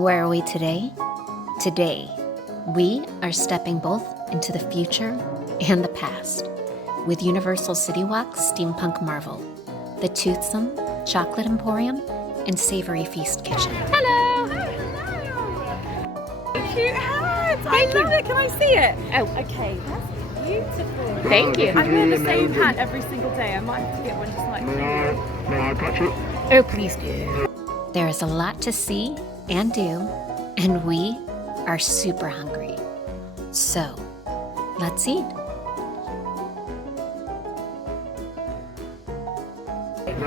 Where are we today? Today, we are stepping both into the future and the past with Universal Citywalk Steampunk Marvel, the Toothsome Chocolate Emporium, and Savory Feast Kitchen. Hello! Cute hat! I love it! Can I see it? Oh, okay. That's beautiful. Thank you. I wear the same hat every single day. I might have to get one just like May I touch it? Oh, please do. There is a lot to see and do, and we are super hungry. So, let's eat.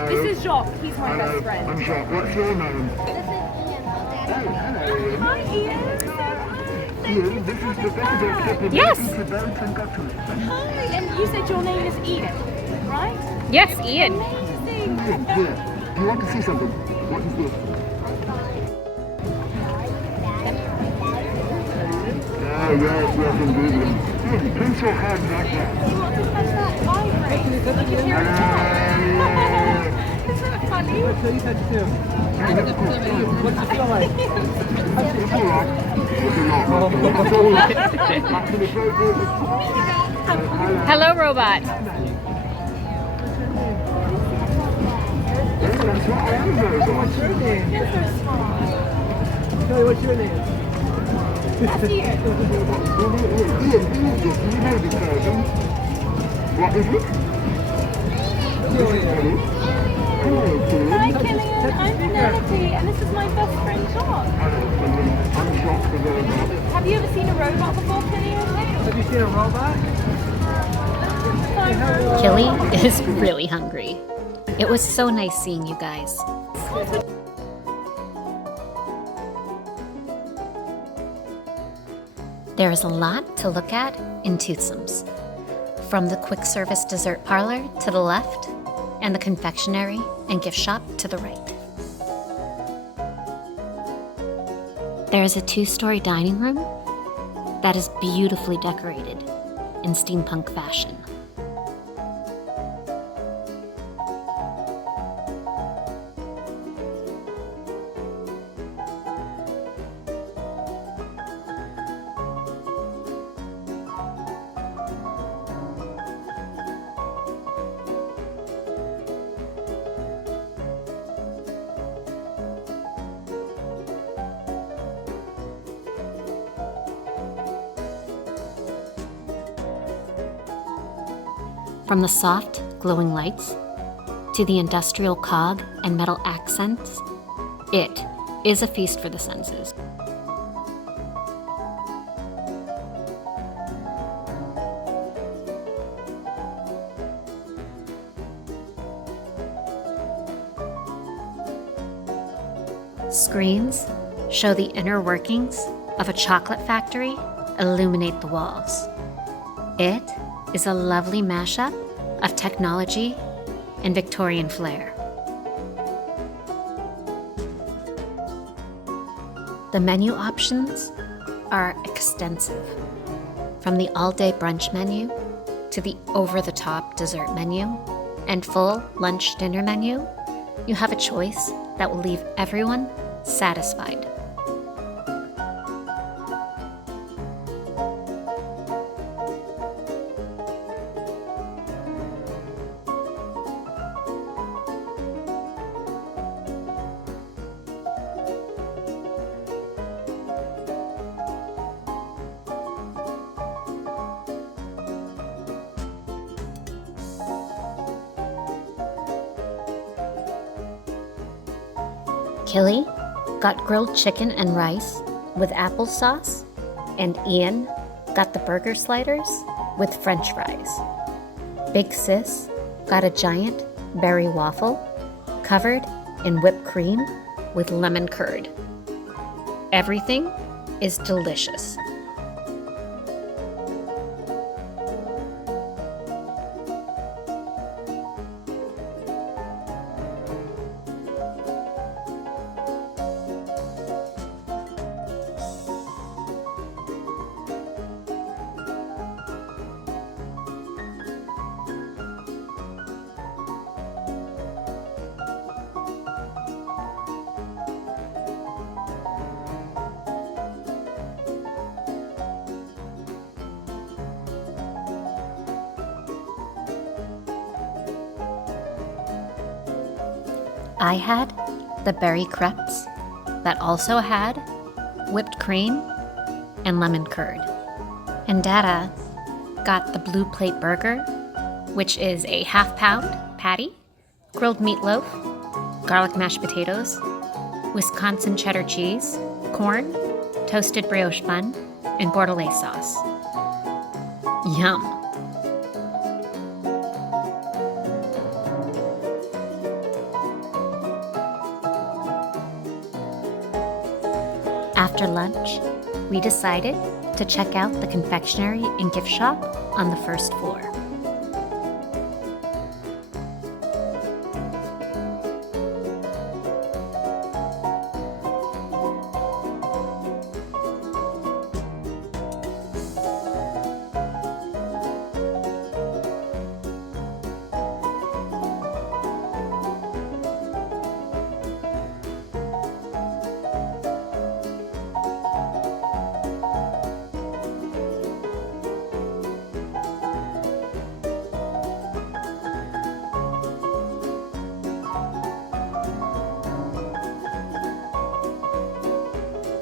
This is Jacques. He's my best friend. I'm Jacques. What's your name? Hi, Ian. Ian, this is the best Yes. Hi, And you said your name is Ian, right? Yes, Ian. Amazing. Ian, here. Do you want to see something? What is this? Oh, yes, indeed. Ian, place your hand like that. You want to touch that vibrate? You can hear it talk. Isn't that funny? What's it feel like? It's all right. It's all right. Actually, very good. Hello, robot. That's what I am though. So what's your name? You're so smart. Sorry, what's your name? That's Ian. Ian, who is this? Do you know this person? What is it? This is Kelly. Hello, Kelly. Hi, Killian. I'm Penelope, and this is my best friend, Jacques. I'm Jacques the robot. Have you ever seen a robot before, Killian? Have you seen a robot? Hi, robot. Killy is really hungry. It was so nice seeing you guys. There is a lot to look at in Toothsome's. From the quick service dessert parlor to the left, and the confectionery and gift shop to the right. There is a 2-story dining room that is beautifully decorated in steampunk fashion. From the soft, glowing lights to the industrial cog and metal accents, it is a feast for the senses. Screens show the inner workings of a chocolate factory illuminate the walls. It is a lovely mashup of technology and Victorian flair. The menu options are extensive, from the all-day brunch menu to the over-the-top dessert menu and full lunch-dinner menu. You have a choice that will leave everyone satisfied. Killy got grilled chicken and rice with applesauce, and Ian got the burger sliders with french fries. Big Sis got a giant berry waffle covered in whipped cream with lemon curd. Everything is delicious. I had the berry crepes that also had whipped cream and lemon curd. And Dada got the blue plate burger, which is a half-pound patty, grilled meatloaf, garlic mashed potatoes, Wisconsin cheddar cheese, corn, toasted brioche bun, and bordelaise sauce. Yum! After lunch, we decided to check out the confectionery and gift shop on the first floor.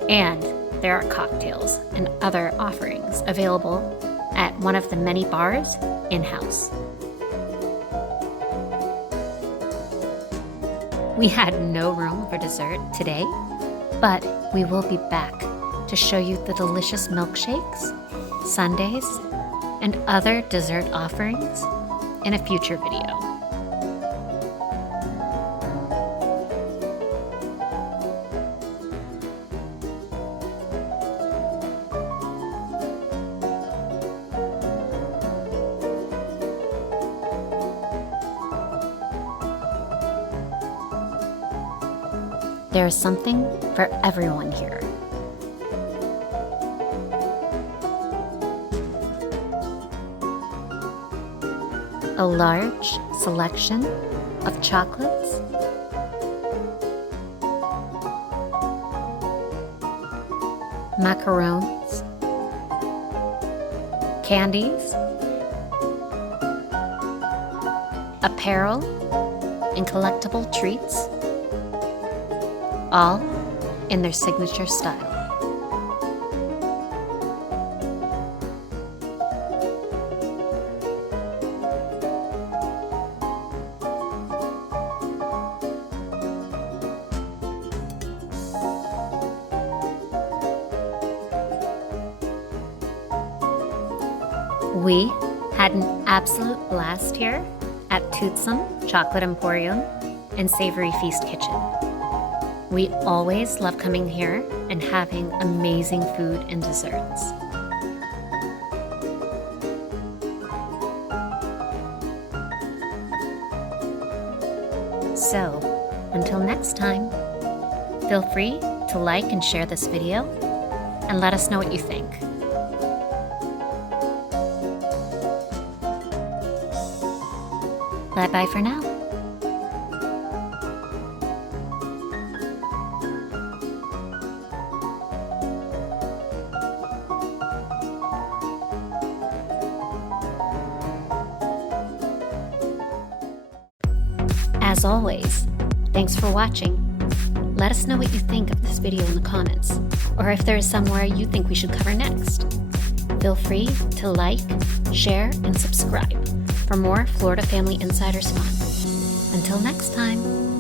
And there are cocktails and other offerings available at one of the many bars in-house. We had no room for dessert today, but we will be back to show you the delicious milkshakes, sundaes, and other dessert offerings in a future video. There is something for everyone here. A large selection of chocolates, macarons, candies, apparel, and collectible treats, all in their signature style. We had an absolute blast here at Toothsome Chocolate Emporium and Savory Feast Kitchen. We always love coming here and having amazing food and desserts. So, until next time, feel free to like and share this video and let us know what you think. Bye-bye for now. As always, thanks for watching. Let us know what you think of this video in the comments, or if there is somewhere you think we should cover next. Feel free to like, share, and subscribe for more Florida Family Insiders fun. Until next time.